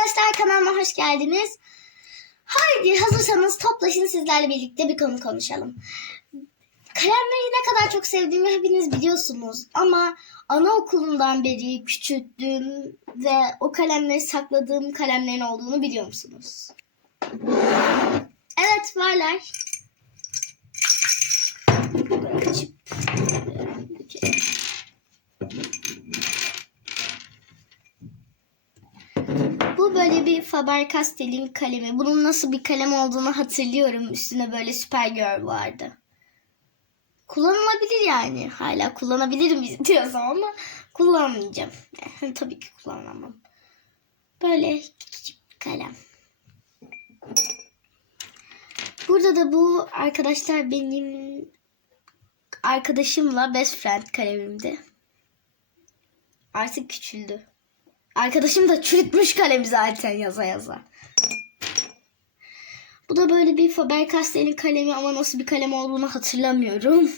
arkadaşlar kanalıma hoş geldiniz. Haydi hazırsanız toplaşın sizlerle birlikte bir konu konuşalım. Kalemleri ne kadar çok sevdiğimi hepiniz biliyorsunuz. Ama anaokulundan beri küçülttüğüm ve o kalemleri sakladığım kalemlerin olduğunu biliyor musunuz? Evet varlar. Açıp dökelim. Bu böyle bir Faber-Castell'in kalemi. Bunun nasıl bir kalem olduğunu hatırlıyorum. Üstüne böyle Supergirl vardı. Kullanılabilir yani. Hala kullanabilirim diyorsam ama kullanmayacağım. Yani, tabii ki kullanamam. Böyle küçük bir kalem. Burada da bu arkadaşlar benim arkadaşımla best friend kalemimdi. Artık küçüldü. Arkadaşım da çürütmüş kalemi zaten yaza yaza. Bu da böyle bir Faber-Castell'in kalemi ama nasıl bir kalem olduğunu hatırlamıyorum.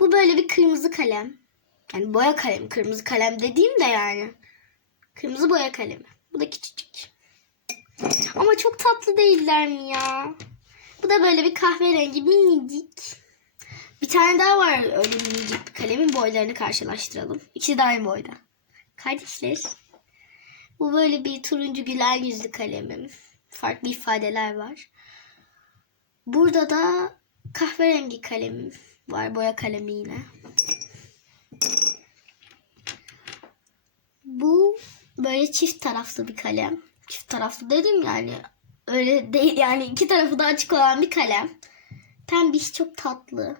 Bu böyle bir kırmızı kalem. Yani boya kalemi. Kırmızı kalem dediğim de yani. Kırmızı boya kalemi. Bu da küçücük. Ama çok tatlı değiller mi ya? Bu da böyle bir kahverengi minicik. Bir tane daha var öyle minicik bir kalemin boylarını karşılaştıralım. İkisi de aynı boyda. Kardeşler. Bu böyle bir turuncu güler yüzlü kalemim. Farklı ifadeler var. Burada da kahverengi kalemim var. Boya kalemi yine. Bu böyle çift taraflı bir kalem. Çift taraflı dedim yani. Öyle değil yani iki tarafı da açık olan bir kalem. Pembiş çok tatlı.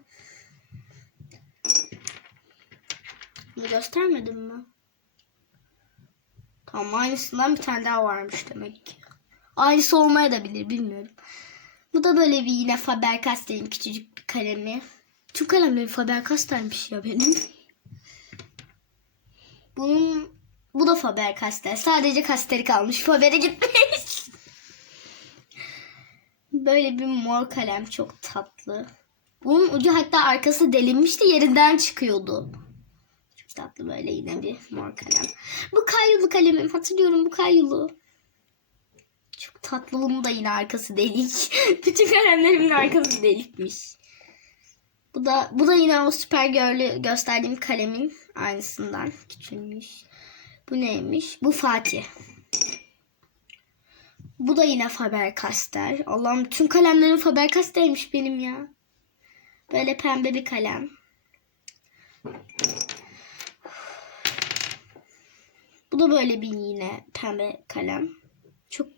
Bunu göstermedim mi? Tamam aynısından bir tane daha varmış demek ki. Aynısı olmaya da bilir bilmiyorum. Bu da böyle bir yine Faber-Castell'in küçücük bir kalemi. Tüm kalemlerim Faber-Castell'miş ya benim. Bunun bu da Faber-Castell. Sadece Castell'i kalmış. Faber'e gitmiş. böyle bir mor kalem çok tatlı. Bunun ucu hatta arkası delinmişti yerinden çıkıyordu. Çok tatlı böyle yine bir mor kalem. Bu kayyulu kalemim. Hatırlıyorum bu kayyulu. Çok tatlı. Bunun da yine arkası delik. Bütün kalemlerimin arkası delikmiş. Bu da bu da yine o Supergirl'ü gösterdiğim kalemin aynısından küçülmüş. Bu neymiş? Bu Fatih. Bu da yine Faber-Castell. Allah'ım tüm kalemlerim Faber-Castell'miş benim ya. Böyle pembe bir kalem. Bu da böyle bir yine pembe kalem. Çok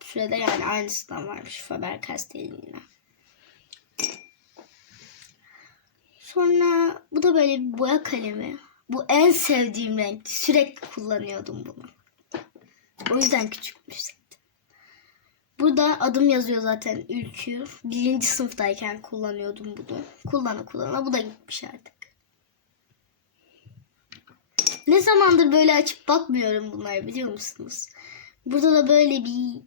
sürede yani aynısından varmış Faber-Castell'in yine. Sonra bu da böyle bir boya kalemi. Bu en sevdiğim renk. Sürekli kullanıyordum bunu. O yüzden küçükmüş. Burada adım yazıyor zaten Ülkü. Birinci sınıftayken kullanıyordum bunu. Kullana kullana bu da gitmiş artık. Ne zamandır böyle açıp bakmıyorum bunları biliyor musunuz? Burada da böyle bir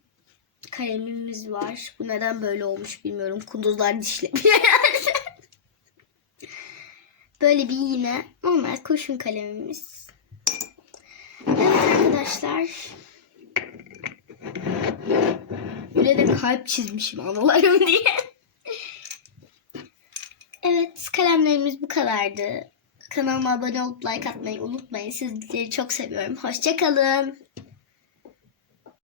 kalemimiz var. Bu neden böyle olmuş bilmiyorum. Kunduzlar dişlemiş herhalde. Böyle bir yine normal kurşun kalemimiz. Evet arkadaşlar. Böyle de kalp çizmişim anılarım diye. Evet kalemlerimiz bu kadardı. Kanalıma abone olup like atmayı unutmayın. Sizleri çok seviyorum. Hoşçakalın.